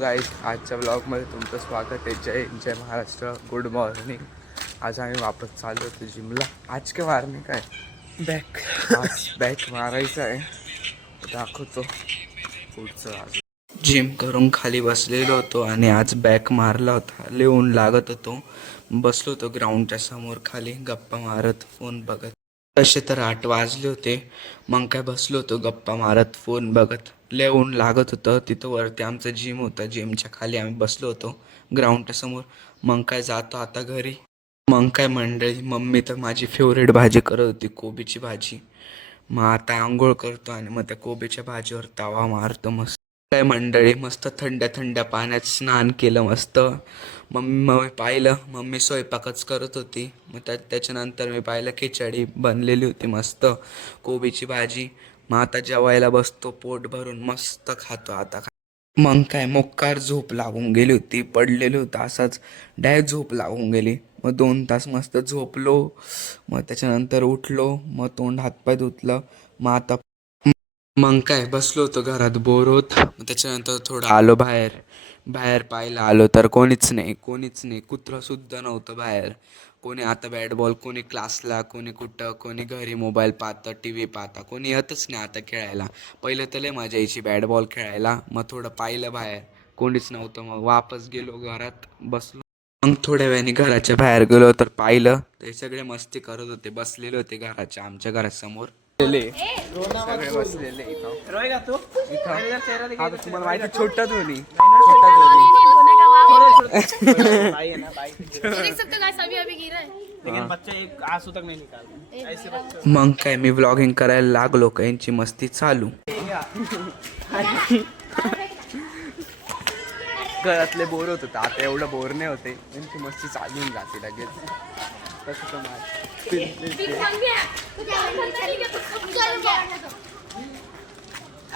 Guys आजच्या ब्लॉगमध्ये तुमचं स्वागत आहे. जय महाराष्ट्र, गुड मॉर्निंग. आज आम्ही वापस चालू होतो जिमला. आज काय मारणे काय आज बॅक मारायचं आहे, दाखवतो पुढचं. आज जिम करून खाली बसलेलो होतो आणि आज बॅक मारला होता. लिहून लागत होतो. बसलो होतो ग्राउंडच्या समोर खाली गप्पा मारत फोन बघत. तसे तर 8 वाजले होते. मग काय बसलो होतो गप्पा मारत फोन बघत. लिहून लागत होतं. तिथं वरती आमचं जिम होतं. जिमच्या खाली आम्ही बसलो होतो ग्राउंडच्या समोर. मग काय जातो आता घरी. मग काय मंडळी, मम्मी तर माझी फेवरेट भाजी करत होती, कोबीची भाजी. मग आता आंघोळ करतो आणि मग त्या कोबीच्या भाजीवर तवा मारतो मस्त. काय मंडळी, मस्त थंड्या थंड्या पाण्यात स्नान केलं मस्त. मम्मी पाहिलं, मम्मी स्वयंपाकच करत होती. मग त्याच्यानंतर मी पाहिलं खिचडी बनलेली होती मस्त, कोबीची भाजी. मग आता जेवायला बसतो पोट भरून, मस्त खातो आता. मग काय मोक्कार झोप लागून गेली होती. पडलेली होतं असंच, डायरेक्ट झोप लागून गेली. मग 2 तास मस्त झोपलो. मग त्याच्यानंतर उठलो, मग तोंड हातपाय धुतलं. मग आता मग काय बसलो होतो घरात बोर होत. मग त्याच्यानंतर थोडं आलो बाहेर. बाहेर पाहायला आलो तर कोणीच नाही, कुत्रंसुद्धा नव्हतं बाहेर. कोणी आता बॅट बॉल, कोणी क्लासला, कोणी कुठं, कोणी घरी मोबाईल पाहतं, टी व्ही पाहता, कोणी येतच नाही आता खेळायला. पहिलं तर लय मजा यायची बॅट बॉल खेळायला. मग थोडं पाहिलं बाहेर, कोणीच नव्हतं. मग वापस गेलो घरात, बसलो. मग थोड्या वेळाने घराच्या बाहेर गेलो तर पाहिलं ते सगळे मस्ती करत होते. बसलेले होते आमच्या घरासमोर सगळे बसलेले इथं. आता तुम्हाला माहिती, छोटा धोनी. मग काय मी व्लॉगिंग करायला लागलो का यांची मस्ती चालू. घरातले बोर होत होते, आता एवढं बोर नाही होते. यांची मस्ती चालून जाते लगेच. तसं